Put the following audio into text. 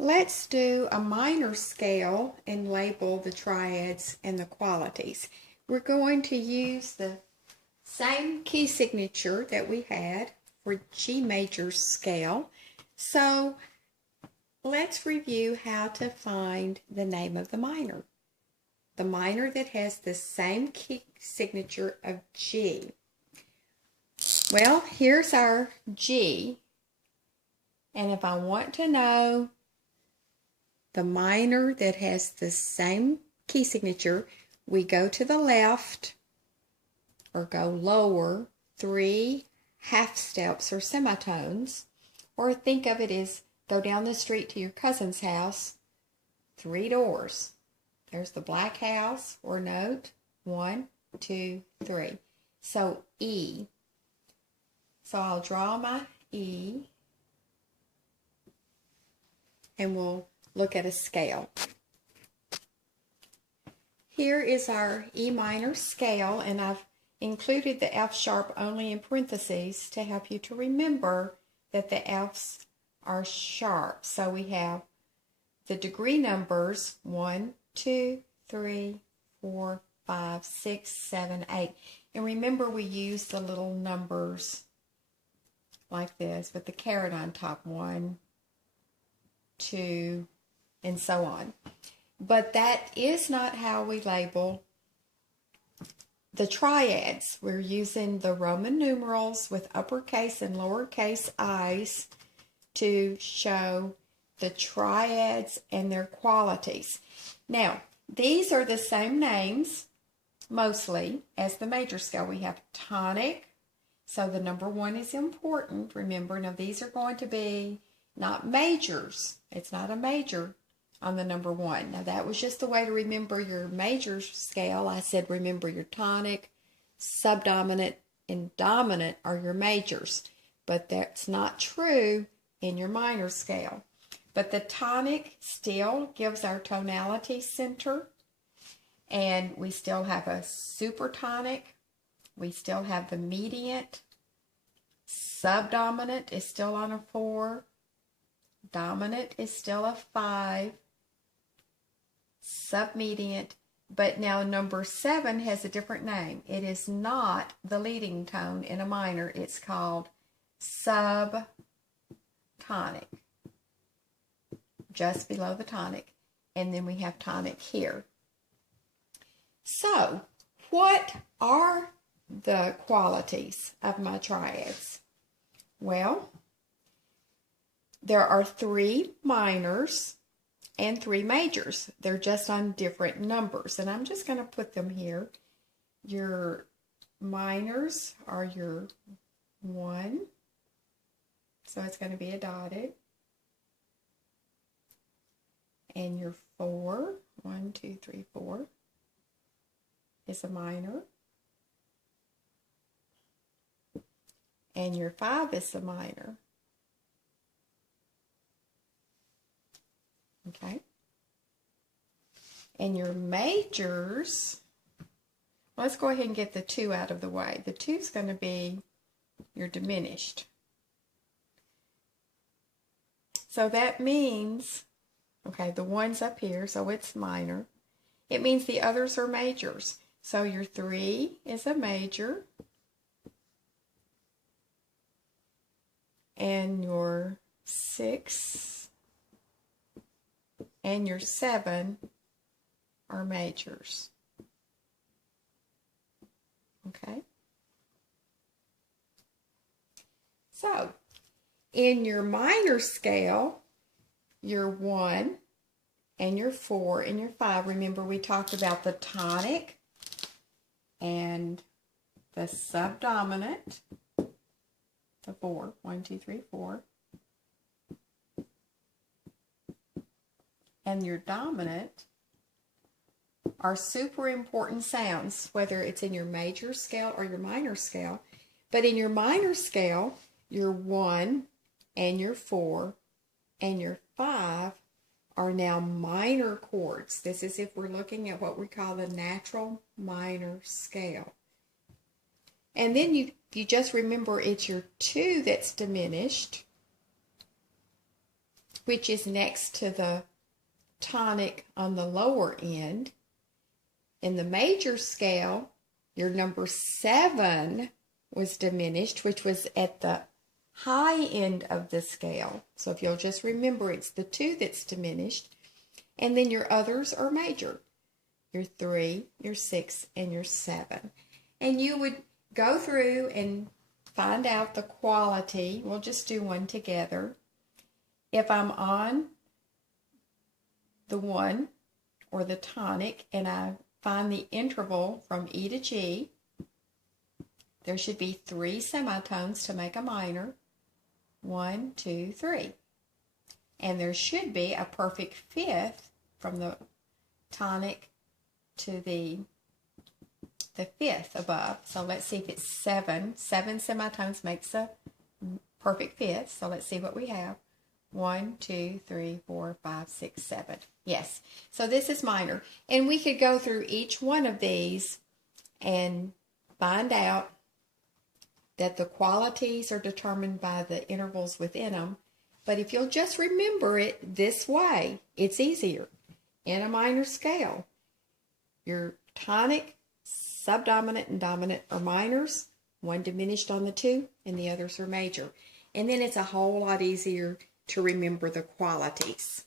Let's do a minor scale and label the triads and the qualities. We're going to use the same key signature that we had for G major scale. So let's review how to find the name of the minor. The minor that has the same key signature of G. Well, here's our G. And if I want to know the minor that has the same key signature, we go to the left or go lower 3 half steps or semitones, or think of it as go down the street to your cousin's house, 3 doors. There's the black house or note, 1, 2, 3. So E. So I'll draw my E and we'll look at a scale. Here is our E minor scale, and I've included the F sharp only in parentheses to help you to remember that the F's are sharp. So we have the degree numbers 1, 2, 3, 4, 5, 6, 7, 8. And remember we use the little numbers like this with the caret on top, 1, 2, and so on. But that is not how we label the triads. We're using the Roman numerals with uppercase and lowercase i's to show the triads and their qualities. Now, these are the same names, mostly, as the major scale. We have tonic, so the number 1 is important. Remember, now these are going to be not majors. It's not a major on the number 1. Now that was just a way to remember your major scale. I said remember your tonic, subdominant, and dominant are your majors. But that's not true in your minor scale. But the tonic still gives our tonality center. And we still have a supertonic. We still have the mediant. Subdominant is still on a 4. Dominant is still a 5, submediant, but now number 7 has a different name. It is not the leading tone in a minor. It's called subtonic, just below the tonic, and then we have tonic here. So, what are the qualities of my triads? Well, there are 3 minors and 3 majors. They're just on different numbers, and I'm just going to put them here. Your minors are your 1, so it's going to be a dotted, and your 4, 1, 2, 3, 4, is a minor, and your 5 is a minor. Okay, and your majors, let's go ahead and get the 2 out of the way. The 2 is going to be your diminished. So that means, okay, the 1's up here, so it's minor. It means the others are majors. So your 3 is a major, and your 6 and your 7 are majors. Okay? So, in your minor scale, your 1 and your 4 and your 5, remember we talked about the tonic and the subdominant, the 4, 1, 2, 3, 4. And your dominant are super important sounds, whether it's in your major scale or your minor scale. But in your minor scale, your 1 and your 4 and your 5 are now minor chords. This is if we're looking at what we call the natural minor scale. And then you just remember it's your 2 that's diminished, which is next to the tonic on the lower end. In the major scale, your number 7 was diminished, which was at the high end of the scale. So if you'll just remember, it's the 2 that's diminished. And then your others are major. Your 3, your 6, and your 7. And you would go through and find out the quality. We'll just do one together. If I'm on the 1 or the tonic and I find the interval from E to G, there should be 3 semitones to make a minor. 1, 2, 3. And there should be a perfect fifth from the tonic to the fifth above. So let's see if it's 7. 7 semitones makes a perfect fifth. So let's see what we have. 1, 2, 3, 4, 5, 6, 7. Yes. So this is minor. And we could go through each one of these and find out that the qualities are determined by the intervals within them. But if you'll just remember it this way, it's easier. In a minor scale, your tonic, subdominant, and dominant are minors. 1 diminished on the 2, and the others are major. And then it's a whole lot easier to remember the qualities.